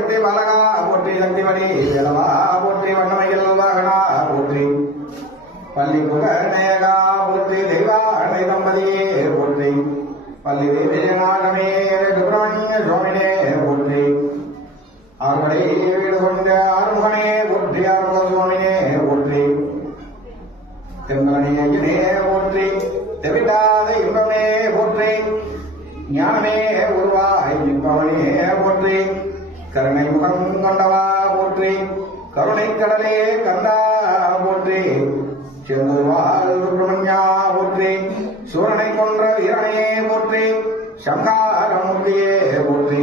சக்தி பாலகா போற்றி சக்தி வடி வேலவா போற்றி வண்ணமையில் வாகனா போற்றி பள்ளி புகழேகா போற்றி தெய்வானை தம்பதியே போற்றி பள்ளி தேவிநாதமே சுப்பிரமணிய சுவாமினே போற்றி ஆறுபடை வீடு கொண்ட ஆறுமுகனே போற்றி ஆறுமுக சுவாமினே போற்றி திருமலனே போற்றி தெவிட்டாத இன்பமே போற்றி ஞானமே உருவாய் நிற்பவனே போற்றி கருணை முகம் கொண்டவா போற்றி கருணை கடலே கந்தா போற்றி செந்தூர்வாள் சுப்பிரமணியா போற்றி சூரனை கொன்ற வீரனையே போற்றி சங்காரமூர்த்தியே போற்றி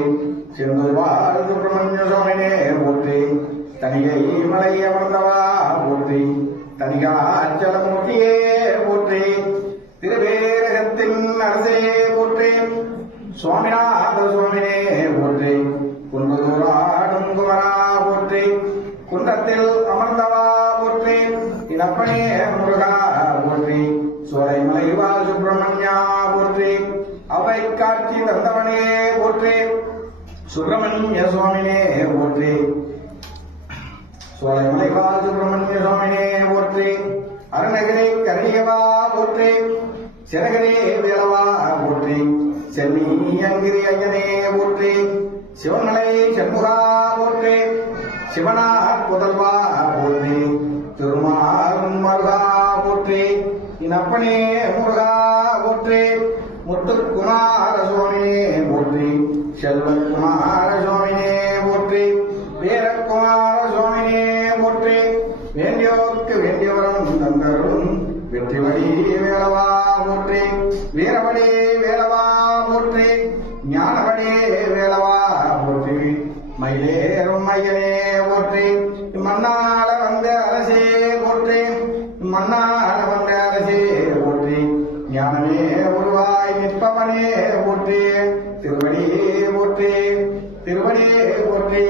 செந்தூர்வாள் சுப்பிரமணிய சுவாமினே போற்றி தனிகை மலை அமர்ந்தவா போற்றி தனிகாச்சலமூர்த்தியே போற்றி திருவேரகத்தின் அரசே போற்றி சுவாமிநாத சுவாமினே போற்றி குன்றதூராடும் குமரா போற்றி குன்றத்தில் அமர்ந்தவா போற்றி இனப்பனே முருகா போற்றி சோலைமலைவாழ் சுப்பிரமணியா போற்றி அவை காட்சி தந்தவனே போற்றி சுப்பிரமணிய சுவாமினே போற்றி சோலைமலைவாழ் சுப்பிரமணிய சுவாமினே போற்றி அருணகிரி கரியவா போற்றி சிறகிரி வேலவா போற்றி சென்னியங்கிரி ஐயனே போற்றி சிவமலை செண்முகா போற்றி சிவனார் புதல்வா போற்றி திருமாலும் மருகா போற்றி இனப்பனே முருகா போற்றி முத்துக்குமார சுவாமியே போற்றி செல்வக்குமார சுவாமியே போற்றி வீரக்குமார சுவாமியே போற்றி வேண்டியோர்க்கு வேண்டியவரும் தந்தரும் வெற்றிவடி வேலவா போற்றி வீரவடி வேலவா போற்றி ஞானவடி வேலவா போற்றி மயிலேறும் ஐயனே போற்றி மண்ணால வந்த அரசே போற்றி மண்ணால வந்த அரசே போற்றி ஞானமே உருவாய் நிற்பவனே போற்றி திருவடியே போற்றி திருவடியே போற்றி